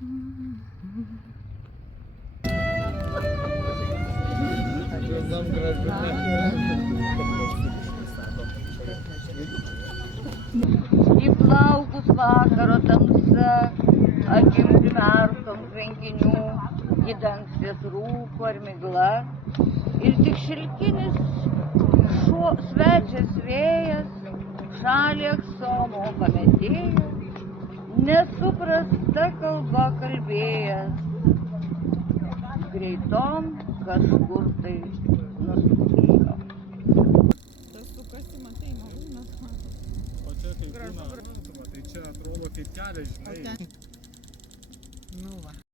Į plaukus vakaro tamsa, akim primerktom tvenkinių, į dangstės rūko ar migla. Ir tik šilkinis svečias vėjas, šalį aksomo pametėjo, nesuprasta kalba kalbėjęs, greitom kažkur tai nuskubėjo. Tas sukasi, matai, malūnas, matai. O čia kaip būna, tai čia atrodo kaip kelias, žinai. Nu va.